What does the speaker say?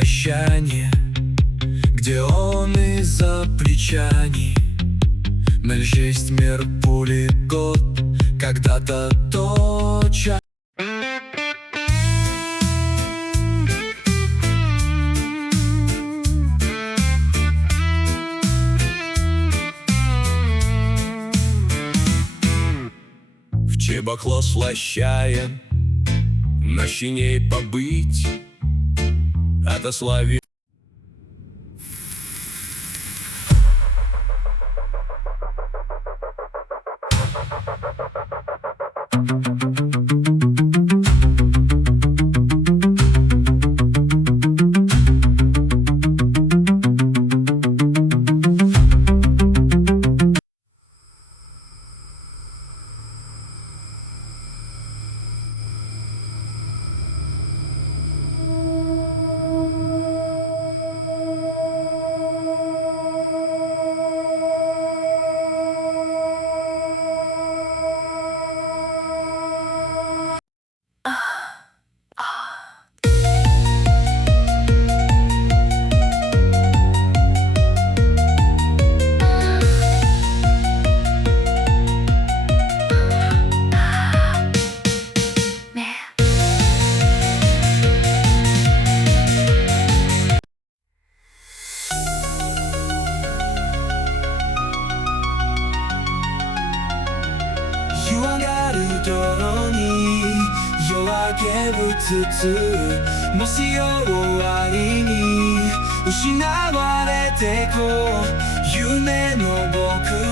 прощание, где он из-за плечани. Мельчесть мир пули год, когда-то точа. В чебокло слащаем, на щеней побыть, отослави.湯上がる泥に夜明けぶつつ、もし夜終わりに失われてこう夢の僕。